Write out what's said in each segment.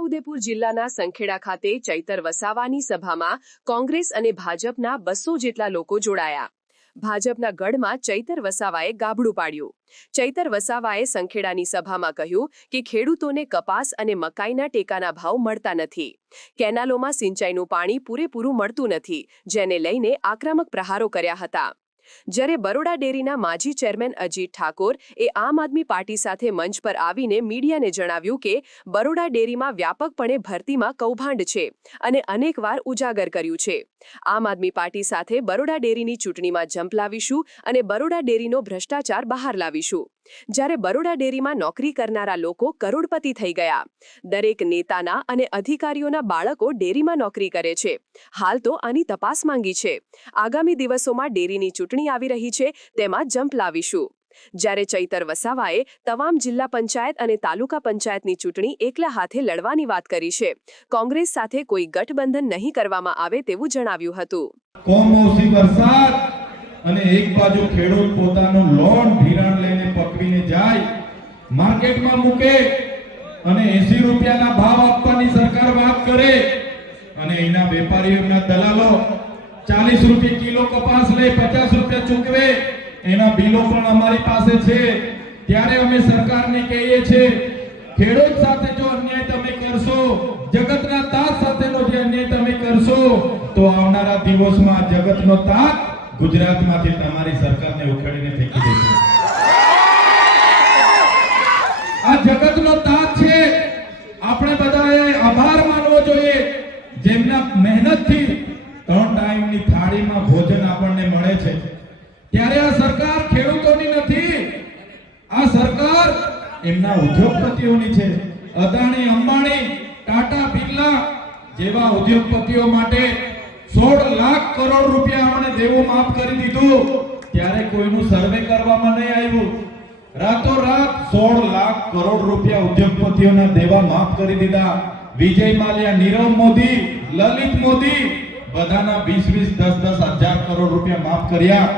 છોટાઉદેપુર જિલ્લાના સંખેડા ખાતે ચૈતર વસાવાની સભામાં કોંગ્રેસ અને ભાજપના બસો જેટલા લોકો જોડાયા. ભાજપના ગઢમાં ચૈતર વસાવાએ ગાબડું પાડ્યું. ચૈતર વસાવાએ સંખેડાની સભામાં કહ્યું કે ખેડૂતોને કપાસ અને મકાઈના ટેકાના ભાવ મળતા નથી. કેનાલોમાં સિંચાઈનું પાણી પૂરેપૂરું મળતું નથી, જેને લઈને આક્રમક પ્રહારો કર્યા હતા. જ્યારે બરોડા ડેરીના માજી ચેરમેન અજીત ઠાકોર એ આમ આદમી પાર્ટી સાથે મંચ પર આવીને મીડિયાને જણાવ્યું કે બરોડા ડેરીમાં વ્યાપકપણે ભરતીમાં કૌભાંડ છે અને અનેકવાર ઉજાગર કર્યું છે. આમ આદમી પાર્ટી સાથે બરોડા ડેરીની ચૂંટણીમાં જંપ લાવીશું અને બરોડા ડેરીનો ભ્રષ્ટાચાર બહાર લાવીશું. જ્યારે બરોડા ડેરીમાં નોકરી કરનારા લોકો કરોડપતિ થઈ ગયા. દરેક નેતાના અને અધિકારીઓના બાળકો ડેરીમાં નોકરી કરે છે. હાલ તો આની તપાસ માંગી છે. આગામી દિવસોમાં ડેરીની ચૂંટણી આવી રહી છે, તેમાં જંપ લાવીશું. જ્યારે ચૈતર વસાવાએ તમામ જિલ્લા પંચાયત અને તાલુકા પંચાયતની ચૂંટણી એકલા હાથે લડવાની વાત કરી છે. કોંગ્રેસ સાથે કોઈ ગઠબંધન નહીં કરવામાં આવે તેવું જણાવ્યું હતું. વરસાદ અને એક બાજુ ખેડૂત પોતાનું લોન ધિરાણ લઈને પકવીને જાય, માર્કેટમાં મૂકે અને 80 રૂપિયાના ભાવ આપવાની સરકાર વાત કરે અને એના વેપારીઓના દલાલો 40 રૂપિયા કિલો કપાસ લે 50 રૂપિયા ચૂકવે એના બિલો પણ અમારી પાસે છે. ત્યારે અમે સરકારને કહીએ છીએ, ખેડૂત સાથે જો અન્યાય તમે કરશો, જગતના તાત સાથેનો જે અન્યાય તમે કરશો, તો આવનારા દિવસમાં જગતનો તાત ગુજરાતમાંથી તમારી સરકારને ઉખેડીને ફેંકી દેશે. આ જગતનો તાત છે. આપણે બધાએ આભાર માનવો જોઈએ. જેમના મહેનતથી ત્રણ ટાઈમની થાળીમાં ભોજન આપણને મળે છે. ત્યારે આ સરકાર ખેડૂતોની નથી. આ સરકાર એમના ઉદ્યોગપતિઓની છે. અદાણી, અંબાણી, ટાટા, બિરલા જેવા ઉદ્યોગપતિઓ માટે 16 લાખ કરોડ રૂપિયા અમને દેવું માફ કરી દીધું. ત્યારે કોઈનું સર્વે કરવામાં નહીં આવ્યું. રાતોરાત 16 લાખ કરોડ રૂપિયા ઉદ્યોગપતિઓના દેવા માફ કરી દીધા. વિજય માલ્યા, નીરવ મોદી, લલિત મોદી બધાના 20 20 10 10 હજાર કરોડ રૂપિયા માફ કર્યા.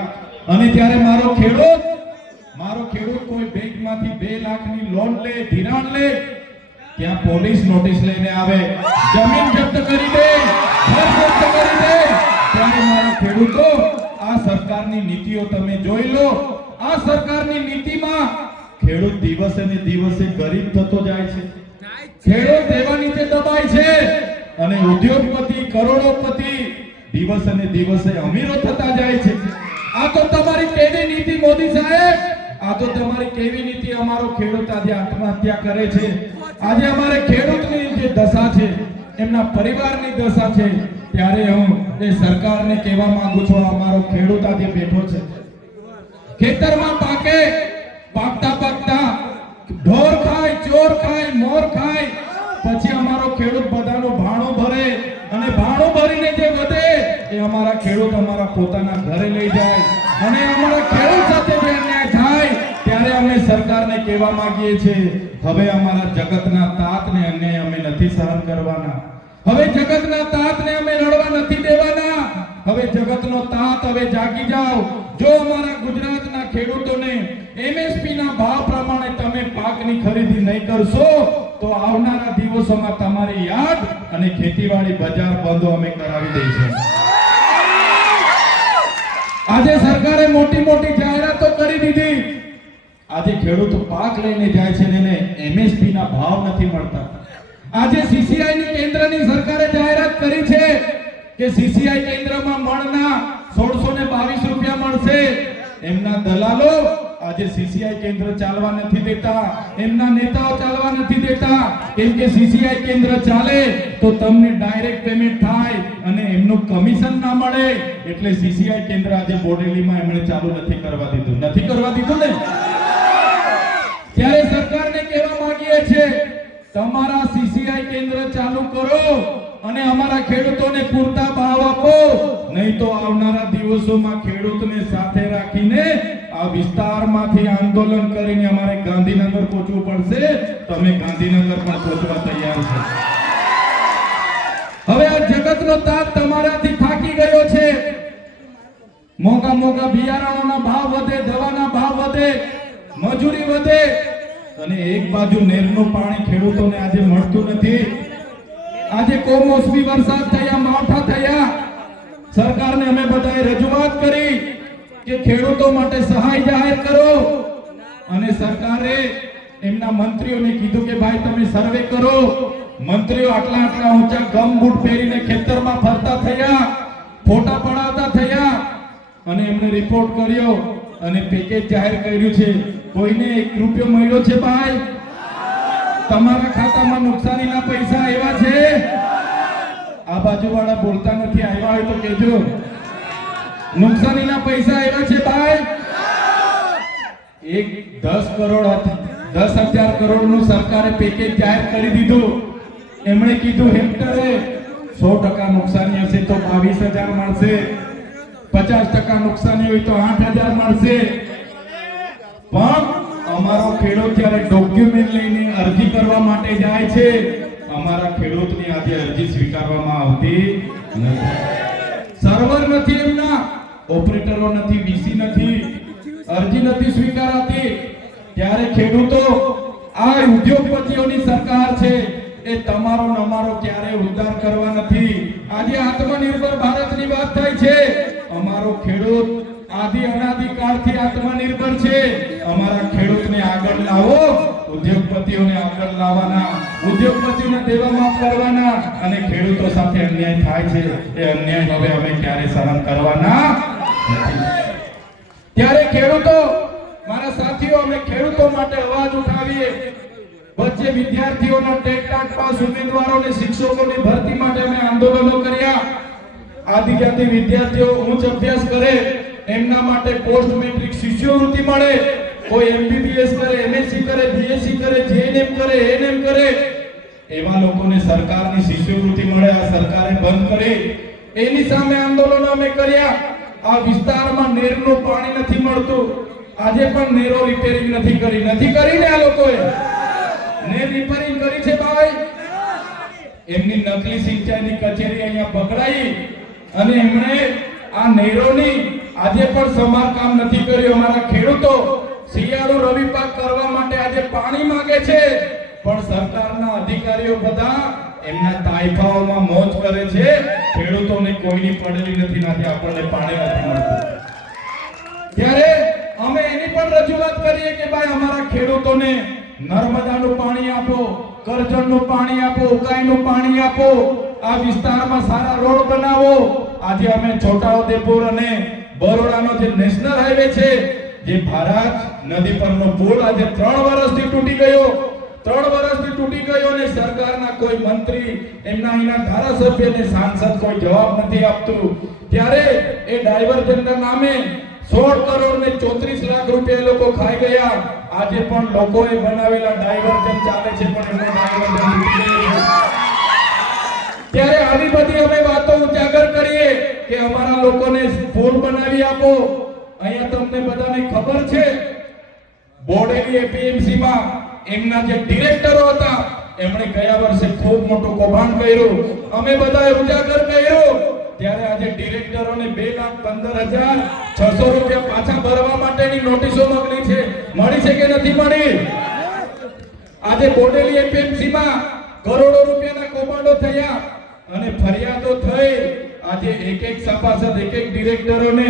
અને ત્યારે મારો ખેડૂત મારો ખેડૂત કોઈ બેંકમાંથી 2 લાખની લોન લે, ધિરાણ લે, ત્યાં પોલીસ નોટિસ લઈને આવે. જમીન જપ્ત કરી દે, ઘર જપ્ત કરી દે. ત્યારે મારા ખેડૂતો, આ સરકારની નીતિઓ તમે જોઈ લો. આ સરકારની નીતિમાં ખેડૂત દિવસે ને દિવસે ગરીબ થતો જાય છે. ખેડૂત દેવા નીચે દબાય છે અને ઉદ્યોગપતિ, કરોડોપતિ દિવસે ને દિવસે અમીરો થતા જાય છે. આ તો તમારી કેવી નીતિ, મોદી સાહેબ? આ તો તમારી કેવી નીતિ અમારો ખેડૂત આજે આત્મહત્યા કરે છે. આજે અમારે ખેડૂતની જે દશા છે, એમના પરિવારની દશા છે, ત્યારે હું એ સરકારને કહેવા માંગુ છું અમારો ખેડૂત આજે બેઠો છે. ખેતરમાં પાકે, પાકતા પાકતા ઢોર ખાય, ચોર ખાય, મોર ખાય, પછી અમારો ખેડૂત બધાનો ભાણો ભરે. ભાણું ભરીને જે વધે, એ અમારા ખેડૂત અમારા પોતાના ઘરે લઈ જાય અને અમારા ખેડૂત સાથે જે અન્યાય થાય, ત્યારે અમે સરકારને કહેવા માંગીએ છીએ, હવે અમારા જગતના તાતને અન્યાય અમે નથી સહન કરવાના. હવે જગતના તાતને અમે રડવા નથી દેવાના. હવે જગતનો તાત હવે જાગી જાઓ. જો અમારા ગુજરાતના ખેડૂતોને એમએસપી ના ભાવ પ્રમાણે તમે પાકની ખરીદી નહીં કરશો, તો આવનારા દિવસોમાં તમારી યાદ અને ખેતીવાડી બજાર બંધો અમે કરાવી દઈશું. આજે સરકારે મોટી મોટી જાહેરાતો કરી દીધી. આજે ખેડૂતો પાક લઈને જાય છે ને એમએસપી ના ભાવ નથી મળતા. આજે સીસીઆઈ ની કેન્દ્રની સરકારે જાહેરાત કરી છે કે સીસીઆઈ કેન્દ્રમાં મણના 1622 રૂપિયા મળશે. એમના દલાલો આજે સીસીઆઈ કેન્દ્ર ચાલવા નથી દેતા. એમના નેતાઓ ચાલવા નથી દેતા. કેમ કે સીસીઆઈ કેન્દ્ર ચાલે, તો તમને ડાયરેક્ટ પેમેન્ટ થાય અને એમનું કમિશન ના મળે. એટલે સીસીઆઈ કેન્દ્ર આજે બોડેલીમાં એમણે ચાલુ નથી કરવા દીધું. નથી કરવા દીધું ને? ત્યારે સરકારને કહેવા માંગીએ છે તમારા સીસીઆઈ કેન્દ્ર ચાલુ કરો. અને અમારા ખેડૂતોને પૂરતા ભાવ આપો. નહીં તો આવનારા દિવસોમાં ખેડૂતને સાથે રાખીને આ વિસ્તારમાંથી આંદોલન કરીને અમારે ગાંધીનગર પહોંચવું પડશે. તમે ગાંધીનગર પણ પહોંચવા તૈયાર છો. હવે આ જગતનો તાત તમારાથી થાકી ગયો છે. મોંઘા મોંઘા બિયારણોના ભાવ વધે, દવાના ભાવ વધે, મજૂરી વધે. અને એક બાજુ નેરનું પાણી ખેડૂતોને આજે મળતું નથી. આજે કોમોસમી વરસાદ થયા, માવઠા થયા. સરકારને અમે બધાએ રજૂઆત કરી કે ખેડૂતો માટે સહાય જાહેર કરો. અને સરકારે એમના મંત્રીઓને કીધું કે ભાઈ તમે સર્વે કરો. મંત્રીઓ આટલા આટલા ઊંચા ગમ બૂટ પહેરીને ખેતરમાં ફરતા થયા, ફોટા પડાવતા થયા. અને એમણે રિપોર્ટ કર્યો અને પેકેજ જાહેર કર્યું છે. કોઈને એક રૂપિયો મળ્યો છે ભાઈ? તમારા ખાતામાં નુકસાનીના પૈસા આવ્યા છે? આ બાજુવાળા બોલતા નથી, આવ્યા હોય તો કેજો નુકસાનીના પૈસા આવ્યા છે, ભાઈ? એક દસ કરોડ દસ હજાર કરોડનું સરકારે પેકેજ જાહેર કરી દીધું. એમણે કીધું, હેક્ટરે સો ટકા નુકસાની હશે તો બાવીસ હજાર મળશે. પચાસ ટકા નુકસાની હોય તો આઠ હજાર મળશે. પણ અમારો ખેડૂત જ્યારે ડોક્યુમેન્ટ લઈને અરજી કરવા માટે જાય છે, અમારા ખેડૂતની આજે અરજી સ્વીકારવામાં આવતી નથી. સર્વર નથી એમના ઓપરેટરો નથી વીસી નથી, અરજી નથી સ્વીકારાતી. ત્યારે ખેડૂતો, આ ઉદ્યોગપતિઓની સરકાર છે, એ તમારો નમારો ક્યારે ઉદ્ધાર કરવા નથી. આજે આત્મનિર્ભર ભારતની વાત થાય છે. અમારો ખેડૂત આદિ અનાદિ કાળથી આત્મનિર્ભર છે. અમારા ખેડૂતને આગળ લાવો, ઉદ્યોગપતિઓને આગળ લાવવાના, ઉદ્યોગપતિઓને દેવા માફ કરવાના અને ખેડૂતો સાથે અન્યાય થાય છે, એ અન્યાય હવે અમે ક્યારે સહન કરવાના ત્યારે ખેડૂતો, મારા સાથીઓ, અમે ખેડૂતો માટે અવાજ ઉઠાવીએ. વચ્ચે વિદ્યાર્થીઓના ટેટ ટાટ પાસ ઉમેદવારોને, શિક્ષકોની ભરતી માટે અમે આંદોલનો કર્યા. આદિજાતિ વિદ્યાર્થીઓ ઉચ્ચ અભ્યાસ કરે. એમના માટે પોસ્ટ મેટ્રિક શિષ્યવૃત્તિ મળે. કોઈ એમબીબીએસ કરે એમએસસી કરે બીએસસી કરે જેએનએમ કરે એએનએમ કરે, એવા લોકોને સરકારની શિષ્યવૃત્તિ મળે, આ સરકારે બંધ કરી. એની સામે આંદોલન અમે કર્યા. આ વિસ્તારમાં નેરનું પાણી નથી મળતું. આજે પણ નેરો રિપેરિંગ નથી કરી. નથી કરીને આ લોકોએ? નેર રિપેરિંગ કરી છે ભાઈ? એમની નકલી સિંચાઈની કચેરી અહીંયા પકડાઈ અને એમણે આ નહેરોની આજે પણ સમારકામ નથી કર્યું. અમારા ખેડૂતો શિયાળુ રવિ પાક કરવા માટે આજે પાણી માંગે છે. પણ સરકારના અધિકારીઓ બધા એમના તાઇફાઓમાં મોજ કરે છે. ખેડૂતોને કોઈની પડેલી નથી. નાથી આપણને પાણી નથી મળતું. ત્યારે અમે એની પણ રજૂઆત કરીએ કે ભાઈ અમારા ખેડૂતોને નર્મદાનું પાણી આપો, કરજણનું પાણી આપો, ઉકાઈનું પાણી આપો. આ વિસ્તારમાં સારા રોડ બનાવો. આજે અમે છોટાઉદેપુર અને બરોડાનો જે નેશનલ હાઈવે છે, જે ભારત નદી પરનો પુલ આજે ત્રણ વર્ષથી તૂટી ગયો. ત્રણ વર્ષથી તૂટી ગયો અને સરકારના કોઈ મંત્રી, એમના અહીંના ધારાસભ્ય અને સાંસદ કોઈ જવાબ નથી આપતું. ત્યારે એ ડાયવર્જનના નામે સોળ કરોડ ને ચોત્રીસ લાખ રૂપિયા લોકો ખાઈ ગયા. આજે પણ લોકોએ બનાવેલા ડાયવર્જન ચાલે છે, પણ એનો ડાયવર્જન ત્યારે આવી બધી અમે વાતો કે અમારા લોકોને પુલ બનાવી આપો. અહીંયા તમને બધાને ખબર છે બોડેલી એપીએમસી માં એમના જે ડિરેક્ટરો હતા, એમણે ગયા વર્ષે ખૂબ મોટું કૌભાંડ કર્યું. અમે બધા ઉજાગર કર્યું. ત્યારે આજે ડિરેક્ટરોને બે લાખ પંદર હજાર છસો રૂપિયા પાછા ભરવા માટેની નોટિસો મોકલી છે. મળી છે કે નથી મળી? આજે બોડેલી એપીએમસી માં કરોડો રૂપિયાના કૌભાંડો થયા અને ફરિયાદો થઈ. આજે એક એક સભાસદ એક એક ડિરેક્ટરોને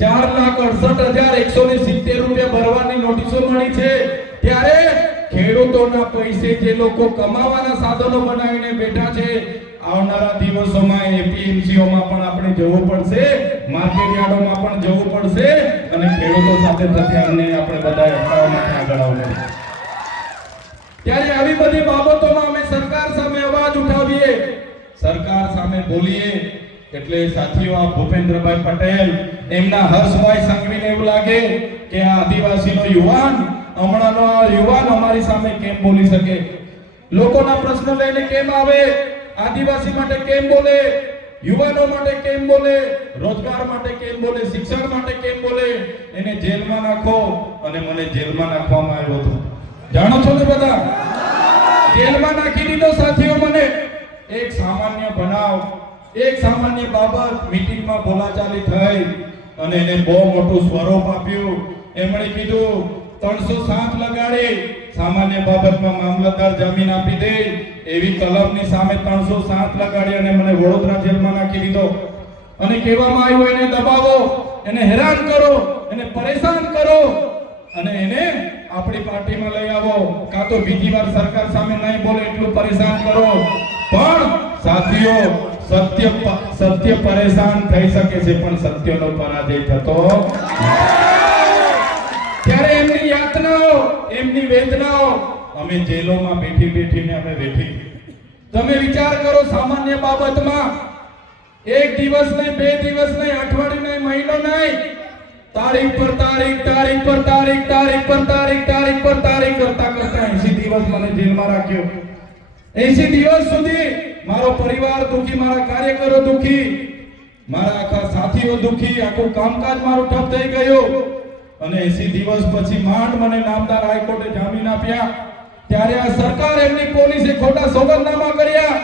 ચાર લાખ અડસઠ હજાર એકસો ને સિત્તેર રૂપિયા ભરવાની નોટિસો મળી છે. ત્યારે ખેડૂતોના પૈસે જે લોકો કમાવાના સાધનો બનાવીને બેઠા છે, આવનારા દિવસોમાં એપીએમસીઓમાં પણ આપણે જવું પડશે, માર્કેટ યાર્ડોમાં પણ જવું પડશે અને ખેડૂતો સાથે સાથે અમને આપણે બધા અટકાવવા માટે આગળ આવવું ત્યારે આવી બધી બાબતોમાં અમે સરકાર સામે અવાજ ઉઠાવીએ. સરકાર સામે બોલીએ. એટલે સાથીઓ, આ ભૂપેન્દ્રભાઈ પટેલ, એમના હર્ષભાઈ સંઘવીને એવું લાગે કે આ આદિવાસીનો યુવાન, હમણાંનો આ યુવાન અમારી સામે કેમ બોલી શકે? લોકોના પ્રશ્ન લઈને કેમ આવે? આદિવાસી માટે કેમ બોલે? યુવાનો માટે કેમ બોલે? રોજગાર માટે કેમ બોલે? શિક્ષણ માટે કેમ બોલે? એને જેલમાં નાખો અને મને જેલમાં નાખવામાં આવ્યો હતો. જાણો છો ને બધા? જેલમાં નાખી દીધો સાથીઓ મને. એક સામાન્ય બનાવ એક સામાન્ય બાબત મીટિંગમાં બોલાચાલી થઈ અને એને બહુ મોટું સ્વરૂપ આપ્યું. એમણે કીધું, ત્રણસો સાત લગાડી, સામાન્ય બાબતમાં મામલતદાર જમીન આપી દે. એવી કલમની સામે ત્રણસો સાત લગાડી અને મને વડોદરા જેલમાં નાખી દીધો. અને કહેવામાં આવ્યું, એને દબાવો, એને હેરાન કરો, એને પરેશાન કરો અને એને આપણી પાર્ટીમાં લઈ આવો. કાં તો બીજી વાર સરકાર સામે નહીં બોલે એટલું પરેશાન કરો. પણ, સાથીઓ સત્ય સત્ય પરેશાન થઈ શકે છે, પણ સત્યનો પરાજય થતો ત્યારે એમની યાતનાઓ, એમની વેદનાઓ, અમે જેલોમાં બેઠી બેઠીને અમે વેઠી. તમે વિચાર કરો સામાન્ય બાબતમાં, એક દિવસ નહીં, બે દિવસ નહીં, અઠવાડિયું નહીં, મહિનો નહીં. તારીખ પર તારીખ તારીખ પર તારીખ તારીખ પર તારીખ તારીખ પર તારીખ કરતા કરતા 80 દિવસ મને જેલમાં રાખ્યો. 80 દિવસ સુધી મારો પરિવાર દુખી, મારા કાર્યકરો દુખી, મારા આખા સાથીઓ દુખી, આખું કામકાજ મારું ઠપ થઈ ગયું. અને 80 દિવસ પછી માંડ મને નામદાર હાઈકોર્ટે જામીન આપ્યા. ત્યારે આ સરકાર એમની પોલીસે ખોટા સોગંદનામા કર્યા.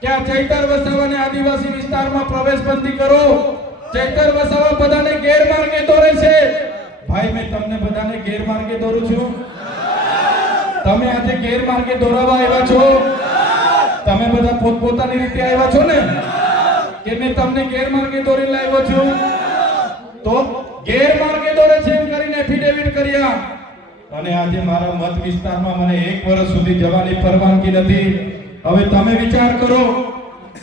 કે આ ચૈતર વસાવાને આદિવાસી વિસ્તારમાં પ્રવેશ બંધી કરો. ચૈતર વસાવા બધાને ગેરમાર્ગે દોરે છે. ભાઈ, મેં તમને બધાને ગેરમાર્ગે દોરું છું. તમે આજે ગેરમાર્ગે દોરાવા આવ્યા છો. તમે બધા પોતપોતાની રીતે આવ્યા છો ને? કે મેં તમને ગેરમાર્ગે દોરી લાવ્યો છું? તો ગેરમાર્ગે દોરે છે એમ કરીને એફિડેવિટ કર્યા. અને આજે મારા મત વિસ્તારમાં મને એક વર્ષ સુધી જવાની પરવાનગી નથી. હવે તમે વિચાર કરો,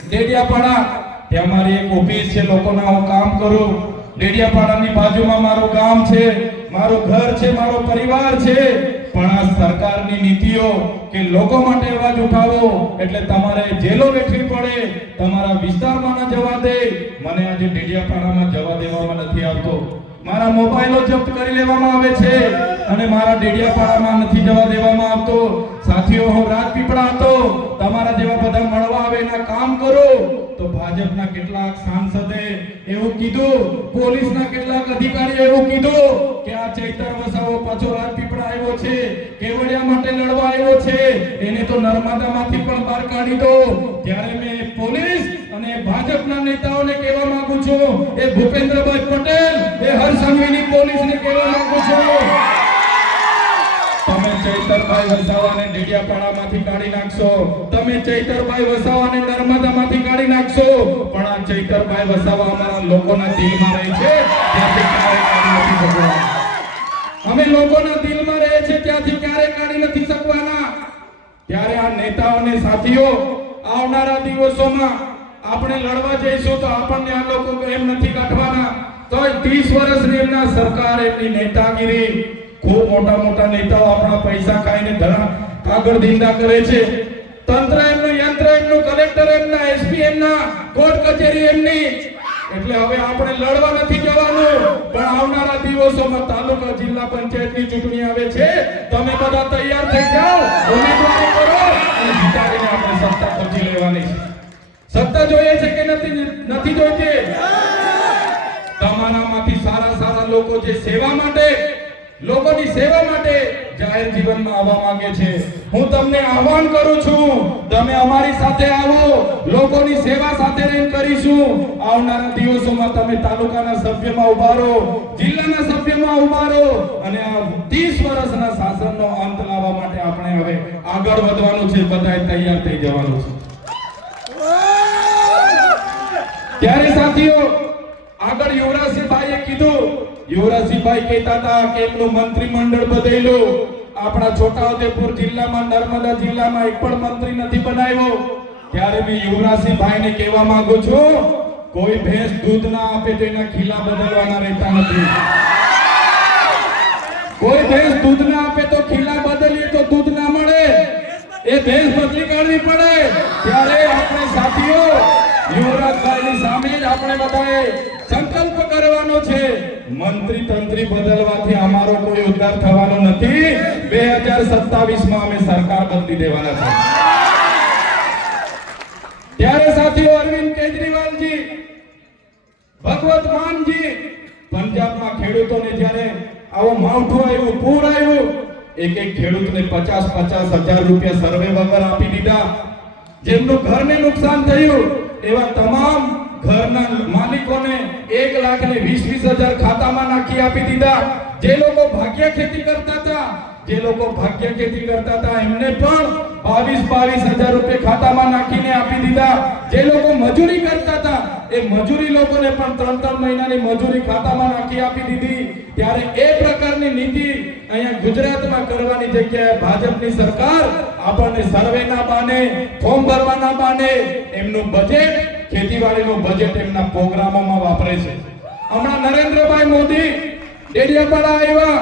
ડેડિયાપાડા, ત્યાં મારી એક ઓફિસ છે, લોકોના હું કામ કરું. ડેડિયાપાડાની બાજુમાં મારું ગામ છે, મારું ઘર છે, મારો પરિવાર છે. પણ આ સરકારની નીતિઓ કે લોકો માટે અવાજ ઉઠાવો એટલે તમારે જેલો વેઠવી પડે, તમારા વિસ્તારમાં ન જવા દે. મને આજે ડેડિયાપાડામાં જવા દેવામાં નથી આવતો. મારા મોબાઈલો જપ્ત કરી લેવામાં આવે છે અને મારા ડેડિયાપાડામાં નથી જવા દેવામાં આવતો. સાથીઓ, હું રાજપીપળા હતો. તમારા જેવા બધા મળવા આવે એના કામ કરો. તો ભાજપના કેટલાક સાંસદે એવું કીધું, પોલીસના કેટલાક અધિકારીઓ એવું કીધું કે આ ચૈતર વસાવો પાછો રાજપીપળા આવ્યો છે, કેવડિયા માટે લડવા આવ્યો છે, એને તો નર્મદામાંથી પણ બહાર કાઢી દો. ત્યારે મેં પોલીસ અને ભાજપના નેતાઓને કહેવા માંગુ છું, એ ભૂપેન્દ્રભાઈ પટેલ, એ હર્ષંઘવીની પોલીસને કહેવા માંગુ છું. ચૈતરભાઈ વસાવાને ડેડિયાપાડામાંથી કાઢી નાખશો. તમે ચૈતરભાઈ વસાવાને નર્મદામાંથી કાઢી નાખશો. પણ આ ચૈતરભાઈ વસાવા અમારા લોકોના દિલમાં રહે છે. અમે લોકોના દિલમાં રહે છે, ત્યાંથી ક્યારેય કાઢી નથી શકવાના? ત્યારે આ નેતાઓને સાથીઓ, આવનારા દિવસોમાં આપણે લડવા જઈશું તો આપણને આ લોકો એમ નથી કાઢવાના. તો 30 વર્ષની એમના સરકાર એમની નેતાગીરી ખૂબ મોટા મોટા નેતાઓ આપણા પૈસા ખાઈને ધરા કાગળ ધીંડા કરે છે. તંત્ર એમનું, યંત્ર એમનું, કલેક્ટર એમના, એસપી એમના, કોર્ટ કચેરી એમની. એટલે હવે આપણે લડવા નથી જવાનું, પણ આવનારા દિવસોમાં તાલુકા જિલ્લા પંચાયતની ચૂંટણી આવે છે. તમે બધા તૈયાર થઈ જાઓ, ઉમેદવારી કરો અને જીતાડીને આપણે સત્તા પહોંચી લેવાની છે. સત્તા જોઈએ છે કે નથી નથી જોઈતી? તમારામાંથી સારા સારા લોકો જે સેવા માટે લોકોની સેવા માટે જાહેર જીવનમાં આવવા માંગે છે. હું તમને આહવાન કરું છું તમે અમારી સાથે આવો લોકોની સેવા સાથે રહીને કરીશું. આવનારા દિવસોમાં તમે તાલુકાના સભ્યમાં ઊભા રહો જિલ્લાના સભ્યમાં ઊભા રહો અને આ 30 વર્ષના શાસનનો અંત લાવવા માટે આપણે હવે આગળ વધવાનું છે. બધાએ તૈયાર થઈ જવાનું છે. ત્યારે સાથીઓ આગળ યુવરાજસિંહભાઈએ કીધું, યુવરાજસિંહભાઈ કહેતા હતા કે એમનું મંત્રીમંડળ બદલ્યું. આપણા છોટાઉદેપુર જિલ્લામાં, નર્મદા જિલ્લામાં એક પણ મંત્રી નથી બનાવ્યો. ત્યારે મેં યુવરાજસિંહભાઈને કહેવા માંગુ છું, કોઈ ભેંસ દૂધ ના આપે તો એના ખીલા બદલવાના રહેતા નથી. કોઈ ભેંસ દૂધ ના આપે તો ખીલા બદલીએ તો દૂધ ના મળે. એ ભેંસ બદલી કાઢવી પડે. ત્યારે આપણે સાથીઓ યુવરાજભાઈની સામે જ આપણે બધાએ સંકલ્પ કરવાનો છે. મંત્રી તંત્રી બદલવાથી અમારો કોઈ ઉદ્ધાર થવાનો નથી. બે હજાર સત્તાવીસમાં અમે સરકાર બદલી દેવાના છે. ત્યારે સાથીઓ અરવિંદ કેજરીવાલજી, ભગવત માનજી, પંજાબમાં ખેડૂતોને જ્યારે આવો માવઠું આવ્યું, પૂર આવ્યું એક એક ખેડૂતને પચાસ પચાસ હજાર રૂપિયા સર્વે વગર આપી દીધા. જેમનું ઘરને નુકસાન થયું એવા તમામ ઘરના માલિકોને એક લાખ ને વીસ વીસ હજાર ખાતામાં નાખી આપી દીધા. જે લોકો ભાગ્ય ખેતી કરતા હતા, જે લોકો ભાગ્ય ખેતી કરતા હતા, એમને પણ બાવીસ બાવીસ હજાર રૂપિયા ખાતામાં નાખીને આપી દીધા. જે લોકો મજૂરી કરતા હતા, એ મજૂરી લોકોને પણ ત્રણ ત્રણ મહિનાની મજૂરી ખાતામાં નાખી આપી દીધી. ત્યારે એ પ્રકારની નીતિ અહીંયા ગુજરાતમાં કરવાની જગ્યાએ ભાજપની સરકાર આપણને સર્વેના બાને ફોર્મ ભરવાના બાને એમનું બજેટ ખેતીવાડીનું બજેટ એમના પ્રોગ્રામોમાં વાપરે છે. હમણાં નરેન્દ્રભાઈ મોદી ડેડિયાપાડા આવ્યા.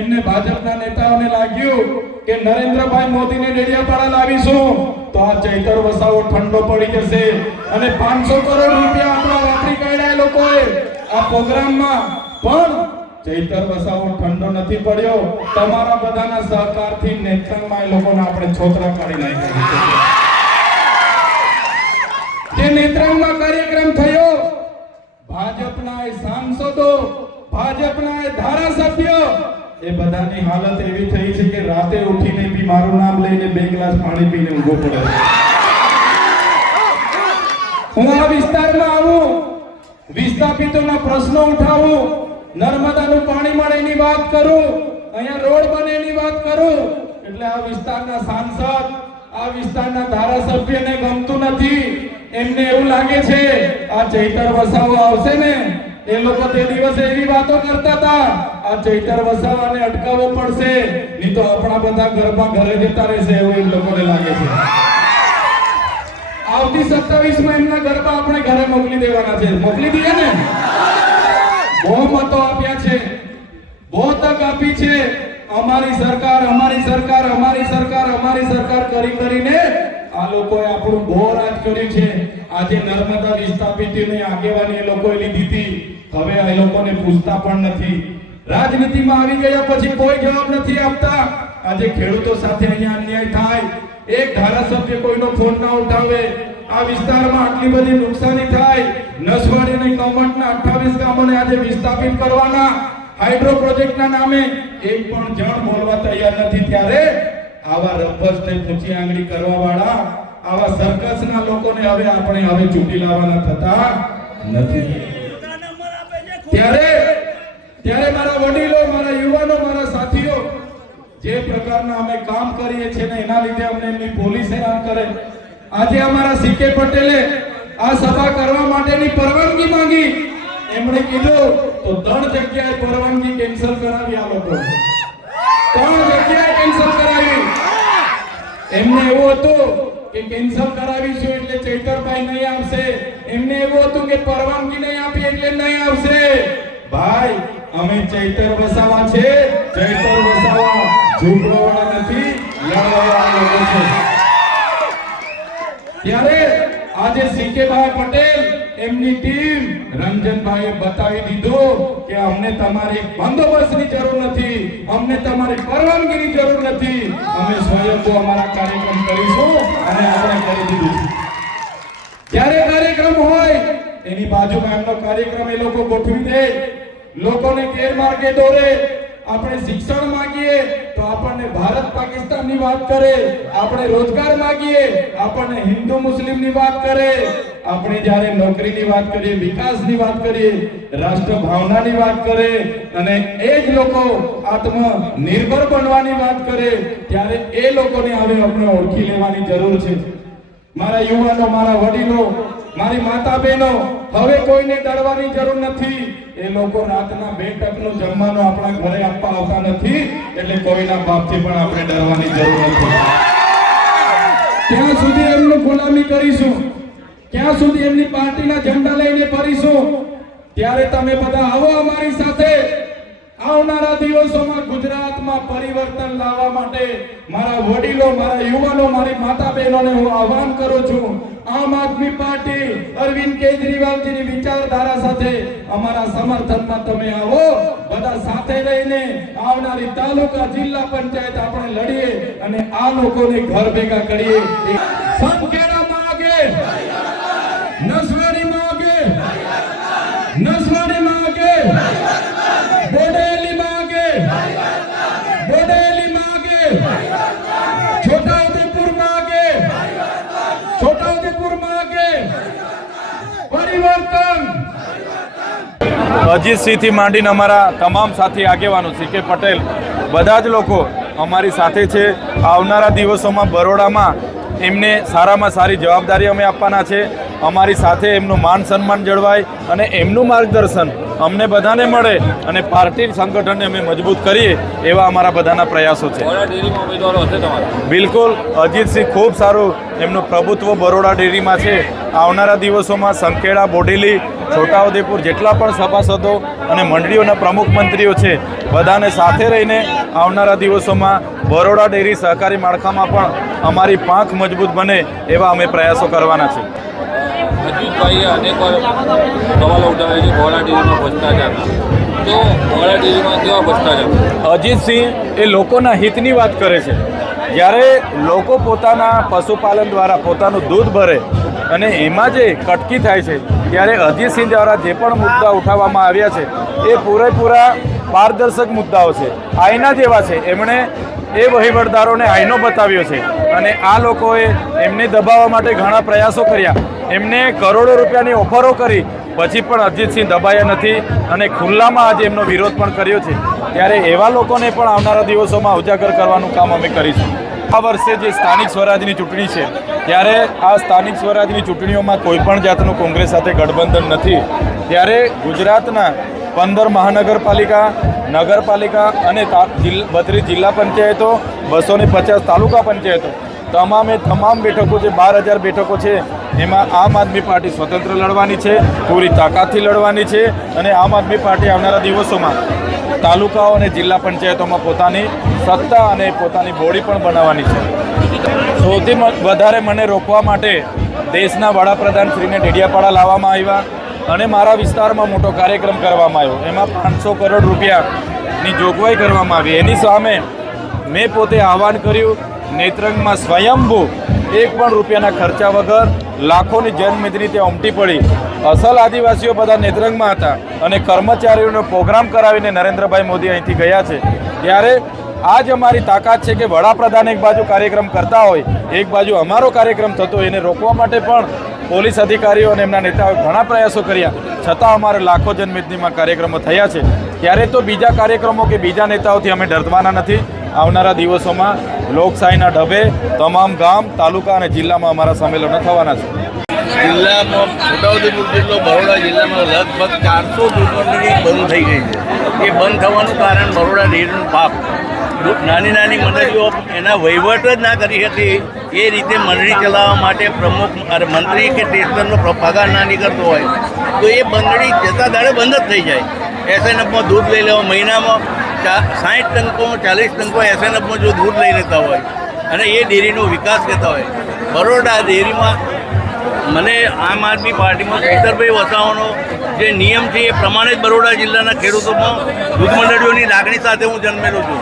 એમને ભાજપના નેતાઓને લાગ્યું કે નરેન્દ્રભાઈ મોદીને ડેડિયાપાડા લાવીશું. તો આ ચૈતર વસાવો ઠંડો પડી જશે અને 500 કરોડ રૂપિયા આપણા આ પ્રોગ્રામમાં પણ ચૈતર વસાવો ઠંડો નથી પડ્યો. તમારા બધાના સહકારથી નેત્રંગમાં એ લોકોને આપણે છોતરા કાઢી નાખ્યા જે નેત્રંગમાં કાર્યક્રમ થયો, ભાજપના એ સાંસદો, ભાજપના એ ધારાસભ્યો, એ બધાની હાલત એવી થઈ છે કે રાતે ઉઠીને બી મારું નામ લઈને બે ગ્લાસ પાણી પીને ઊભો પડે હું આ વિસ્તારમાં આવું વિસ્થાપિતોના પ્રશ્નો ઉઠાવું, નર્મદાનું પાણી મળે એની વાત કરું, અહીંયા રોડ બને એની વાત કરું, એટલે આ વિસ્તારના સાંસદ, આ વિસ્તારના ધારાસભ્યને ગમતું નથી. એમને એવું લાગે છે, આ ચૈતર વસાવો આવશે ને, એ લોકો તે દિવસે એવી વાતો કરતા હતા, આ ચૈતર વસાવાને અટકાવવો પડશે, નહીં તો આપણા બધા ઘરમાં ઘરે જતા રહેશે એવું એ લોકોને લાગે છે. આવતી 27 માં એમના ગરબા આપણે ઘરે મોકલી દેવાના છે. મોકલી દઈએ ને? બહુ મતો આપ્યા છે. બહુ તક આપી છે. અમારી સરકાર અમારી સરકાર અમારી સરકાર અમારી સરકાર કરી કરીને આ લોકોએ આપણું બહુ રાજ કર્યું છે. આજે નર્મદા વિસ્થાપિતની આગેવાની એ લોકોએ લીધી હતી. હવે એ લોકોને પૂછતા પણ નથી. રાજનીતિમાં આવી ગયા પછી કોઈ જવાબ નથી આપતા. આજે ખેડૂતો સાથે અહીંયા અન્યાય થાય. એક ધારાસભ્ય કોઈનો ફોન ના ઉઠાવે. આ વિસ્તારમાં આટલી બધી નુકસાની થાય, નસવાડી અને કમટના 28 ગામોને આજે વિસ્થાપિત કરવાના. હાઇડ્રો પ્રોજેક્ટના નામે એક પણ જણ બોલવા તૈયાર નથી. ત્યારે આવા રભસને ઊંચી આંગળી કરવા વાળા આવા સર્કસના લોકોને હવે આપણે હવે ચૂંટી લાવવાના થતા નથી. ત્યારે ત્યારે મારા વડીલો, મારા યુવાનો, મારા સાથીઓ, જે પ્રકારના અમે કામ કરીએ છીએ ને એના લીધે અમને એમની પોલીસ હેરાન કરે. આજે અમારા સીકે પટેલે આ સભા કરવા માટેની પરવાનગી માંગી. એમણે કીધું, તો ત્રણ જગ્યાએ પરવાનગી કેન્સલ કરાવી આ લોકો. ત્રણ જગ્યાએ કેન્સલ કરાવી. એમને એવું હતું કે કેન્સલ કરાવીશું એટલે ચૈતરભાઈ નહીં આવશે. એમને એવું હતું કે પરવાનગી નહીં આપી એટલે નહીં આવશે. ભાઈ, અમે ચૈતર વસાવા છે. ચૈતર વસાવા ઝૂંપડવાળા નથી, લડવાવાળા લોકો છે. ત્યારે આજે સીકેભાઈ પટેલ એમની ટીમ રંજનભાઈએ બતાવી દીધું કે અમને તમારી બંદોબસ્તની જરૂર નથી, અમને તમારી પરવાનગીની જરૂર નથી. અમે સ્વયંભૂ અમારા કાર્યક્રમ કરીશું અને આપણે કરી દીધું છે. જ્યારે કાર્યક્રમ હોય, એની બાજુમાં એમનો કાર્યક્રમ એ લોકો ગોઠવી દે. લોકોને ગેરમાર્ગે દોરે. આપણે શિક્ષણ માંગીએ તો આપણને ભારત પાકિસ્તાનની વાત કરે, આપણે રોજગાર માંગીએ, આપણને હિન્દુ મુસ્લિમની વાત કરે, આપણે જ્યારે નોકરીની વાત કરીએ, વિકાસની વાત કરીએ રાષ્ટ્ર ભાવનાની વાત કરે, અને એ જ લોકો આત્મનિર્ભર બનવાની વાત કરે, ત્યારે એ લોકોને હવે આપણે ઓળખી લેવાની જરૂર છે. મારા યુવાનો, મારા વડીલો, મારી માતા બહેનો હવે કોઈને ડરવાની જરૂર નથી. એ લોકો રાતના બે ટકનું જમવાનું આપણા ઘરે આપવા આવતા નથી, એટલે કોઈના બાપથી પણ આપણે ડરવાની જરૂર નથી. ત્યાં સુધી એમનું ગુલામી કરીશું. ક્યાં સુધી એમની પાર્ટીના ઝંડા લઈને ફરીશું. ત્યારે તમે બધા આવો અમારી સાથે. આવનારા દિવસોમાં ગુજરાતમાં પરિવર્તન લાવવા માટે મારા વડીલો, મારા યુવાનો, મારી માતા બહેનોને હું આહવાન કરું છું. આમ આદમી પાર્ટી અરવિંદ કેજરીવાલજીની વિચારધારા સાથે અમારા સમર્થનમાં તમે આવો. બધા સાથે રહીને આવનારી તાલુકા જિલ્લા પંચાયત આપણે લડીએ અને આ લોકોને ઘર ભેગા કરીએ. સંખેડા માગે નસવાડી માગે નસવાડી માગે બોડેલી માગે બોડેલી માગે છોટાઉદેપુર માગે છોટાઉદેપુર માગે અજીતસિંહથી માંડીને અમારા તમામ સાથી આગેવાનો સી કે પટેલ બધા જ લોકો અમારી સાથે છે. આવનારા દિવસોમાં બરોડામાં એમને સારામાં સારી જવાબદારી અમે આપવાના છે. અમારી સાથે એમનું માન સન્માન જળવાય અને એમનું માર્ગદર્શન અમને બધાને મળે અને પાર્ટી સંગઠનને અમે મજબૂત કરીએ એવા અમારા બધાના પ્રયાસો છે. બિલકુલ. અજીતસિંહ ખૂબ સારું એમનું પ્રભુત્વ બરોડા ડેરીમાં છે. આવનારા દિવસોમાં સંખેડા બોડેલી છોટાઉદેપુર જેટલા પણ સભાસદો અને મંડળીઓના પ્રમુખ મંત્રીઓ છે બધાને સાથે રહીને આવનારા દિવસોમાં બરોડા ડેરી સહકારી માળખામાં પણ અમારી પાંખ મજબૂત બને એવા અમે પ્રયાસો કરવાના છે. અજીતભાઈએ અનેક વાર સવાલો ઉઠાવ્યા છે બરોડા ડેરીમાં ભ્રષ્ટાચાર. તો બરોડા ડેરીમાં કેવા ભ્રષ્ટાચાર? અજીતસિંહ એ લોકોના હિતની વાત કરે છે. જ્યારે લોકો પોતાના પશુપાલન દ્વારા પોતાનું દૂધ ભરે અને એમાં જે કટકી થાય છે, ત્યારે અજીતસિંહ દ્વારા જે પણ મુદ્દા ઉઠાવવામાં આવ્યા છે, એ પૂરેપૂરા પારદર્શક મુદ્દાઓ છે. આઈના જેવા છે. એમણે એ વહીવટદારોને આઈનો બતાવ્યો છે. અને આ લોકોએ એમને દબાવવા માટે ઘણા પ્રયાસો કર્યા. એમને કરોડો રૂપિયાની ઓફરો કરી, પછી પણ અજીતસિંહ દબાયા નથી અને ખુલ્લામાં આજે એમનો વિરોધ પણ કર્યો છે. ત્યારે એવા લોકોને પણ આવનારા દિવસોમાં ઉજાગર કરવાનું કામ અમે કરીશું. આ વર્ષે જે સ્થાનિક સ્વરાજની ચૂંટણી છે ત્યારે આ સ્થાનિક સ્વરાજની ચૂંટણીઓમાં કોઈ પણ જાતનું કોંગ્રેસ સાથે ગઠબંધન નથી. ત્યારે ગુજરાતના પંદર મહાનગરપાલિકા, નગરપાલિકા અને બત્રીસ જિલ્લા પંચાયતો, બસો ને પચાસ તાલુકા પંચાયતો, તમામે તમામ બેઠકો જે બાર હજાર બેઠકો છે, એમાં આમ આદમી પાર્ટી સ્વતંત્ર લડવાની છે, પૂરી તાકાતથી લડવાની છે અને આમ આદમી પાર્ટી આવનારા દિવસોમાં તાલુકાઓ અને જિલ્લા પંચાયતોમાં પોતાની સત્તા અને પોતાની બોડી પણ બનાવવાની છે. સૌથી વધારે મને રોકવા માટે દેશના વડાપ્રધાન શ્રીને ડેડિયાપાડા લાવવામાં આવ્યા અને મારા વિસ્તારમાં મોટો કાર્યક્રમ કરવામાં આવ્યો. એમાં પાંચસો કરોડ રૂપિયાની જોગવાઈ કરવામાં આવી. એની સામે મેં પોતે આહવાન કર્યું, નેત્રંગમાં સ્વયંભૂ એક પણ રૂપિયાના ખર્ચા વગર લાખોની જનમેદની ત્યાં ઉમટી પડી. અસલ આદિવાસીઓ બધા નેત્રંગમાં હતા અને કર્મચારીઓનો પ્રોગ્રામ કરાવીને નરેન્દ્રભાઈ મોદી અહીંથી ગયા છે. ત્યારે આ જ અમારી તાકાત છે કે વડાપ્રધાન એક બાજુ કાર્યક્રમ કરતા હોય, એક બાજુ અમારો કાર્યક્રમ થતો એને રોકવા માટે પણ પોલીસ અધિકારીઓ અને એમના નેતાઓએ ઘણા પ્રયાસો કર્યા. છતાં અમારે લાખો જનમેદનીમાં કાર્યક્રમો થયા છે. ત્યારે તો બીજા કાર્યક્રમો કે બીજા નેતાઓથી અમે ડરવાના નથી. આવનારા દિવસોમાં લોકશાહીના ઢબે તમામ ગામ, તાલુકા અને જિલ્લામાં અમારા સંમેલનો થવાના છે. જિલ્લામાં છોટાઉદેપુર જિલ્લો, બરોડા જિલ્લામાં લગભગ ચારસો દુકાનોની બંધ થઈ ગઈ છે. એ બંધ થવાનું કારણ બરોડા ડેરીનું પાપ. નાની નાની મંડળીઓ એના વહીવટ જ ના કરી હતી. એ રીતે મંડળી ચલાવવા માટે પ્રમુખ મંત્રી કે ટેસ્ટરનો પગાર ના નીકળતો હોય, તો એ મંડળી જતા દાડે બંધ જ થઈ જાય. એસએનએફમાં દૂધ લઈ લેવા મહિનામાં સાઠ ટંકો, ચાલીસ ટંકો એસએનએફમાં જો દૂધ લઈ લેતા હોય, અને એ ડેરીનો વિકાસ કરતા હોય. બરોડા ડેરીમાં મને આમ આદમી પાર્ટીમાં ચૈતરભાઈ વસાવાનો જે નિયમ છે એ પ્રમાણે જ બરોડા જિલ્લાના ખેડૂતોમાં દૂધ મંડળીઓની લાગણી સાથે હું જન્મેલો છું.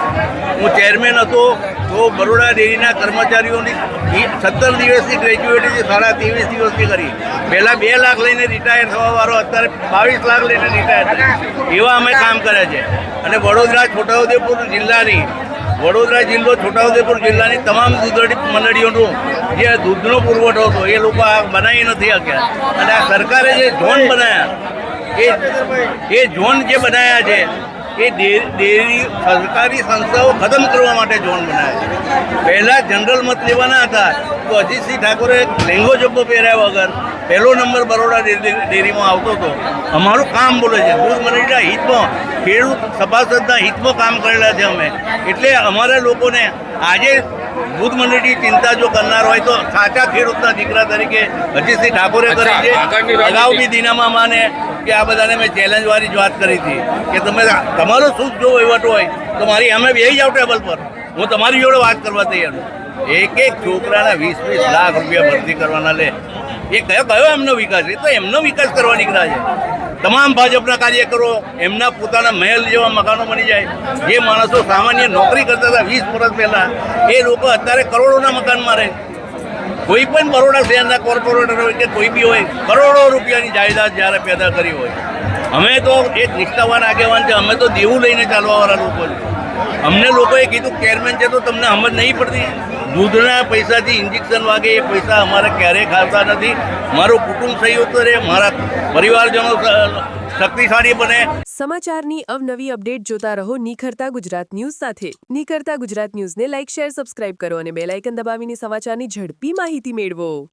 હું ચેરમેન હતો, તો બરોડા ડેરીના કર્મચારીઓની સત્તર દિવસની ગ્રેજ્યુએટી સાડા ત્રેવીસ દિવસની કરી. પહેલાં બે લાખ લઈને રિટાયર થવાવાળો અત્યારે બાવીસ લાખ લઈને રિટાયર થયો. એવા અમે કામ કર્યા છે. અને વડોદરા છોટાઉદેપુર જિલ્લાની વડોદરા જિલ્લો છોટાઉદેપુર જિલ્લાની તમામ દૂધ મંડળીઓનું જે દૂધનો પુરવઠો હતો, એ લોકો આ બનાવી નથી શક્યા. અને આ સરકારે જે ઝોન બનાવ્યા એ એ ઝોન જે બનાવ્યા છે, એ ડેરી સરકારી સંસ્થાઓ ખતમ કરવા માટે ઝોન બનાવ્યા છે. પહેલાં જનરલ મત લેવાના હતા, તો અજીતસિંહ ઠાકોરે લેંગો જબ્બો પહેર્યા વગર પહેલો નંબર બરોડા ડેરીમાં આવતો હતો. અમારું કામ બોલે છે. દૂધ મંડળીના હિતમાં ખેડૂત સભાસદના હિતમાં કામ કરેલા છે અમે. એટલે અમારા લોકોને આજે દૂધ મંડળની ચિંતા જો કરનાર હોય તો સાચા ખેડૂતના દીકરા તરીકે હજીસિંહ ઠાકોરે કરી છે. અગાઉ બી દિનામાં માને કે આ બધાને મેં ચેલેન્જવાળી જ વાત કરી હતી. કે તમે તમારો શું જો વહીવટ હોય તો મારી અમે બે જાઓ ટેબલ પર. હું તમારી જોડે વાત કરવા તૈયાર છું. એક એક છોકરાના વીસ વીસ લાખ રૂપિયા ભરતી કરવાના લે. એ કયો કયો એમનો વિકાસ? એ તો એમનો વિકાસ કરવા નીકળ્યા છે. તમામ ભાજપના કાર્યકરો એમના પોતાના મહેલ જેવા મકાનો બની જાય. જે માણસો સામાન્ય નોકરી કરતા હતા વીસ વર્ષ પહેલાં, એ લોકો અત્યારે કરોડોના મકાનમાં રહે. કોઈ પણ બરોડા શહેરના કોર્પોરેટર હોય કે કોઈ બી હોય, કરોડો રૂપિયાની જાયદાદ જ્યારે પેદા કરી હોય. અમે તો એક નિષ્ઠાવાન આગેવાન છે, અમે તો દેવું લઈને ચાલવાવાળા લોકો છે. અમને લોકોએ કીધું, ચેરમેન છે તો તમને સમજ નહીં પડતી. દૂધના પૈસાથી ઇન્જેક્શન વાગે એ પૈસા અમારે ક્યારેય ખાતા નથી. મારું કુટુંબ સહયોગ રહે, મારા પરિવારજનો શક્તિશાળી બને. સમાચારની અવનવી અપડેટ જોતા રહો નિખરતા ગુજરાત ન્યૂઝ સાથે. નિખરતા ગુજરાત ન્યૂઝને લાઇક, શેર, સબસ્ક્રાઇબ કરો અને બેલ આઇકન દબાવીને સમાચારની ઝડપી માહિતી મેળવો.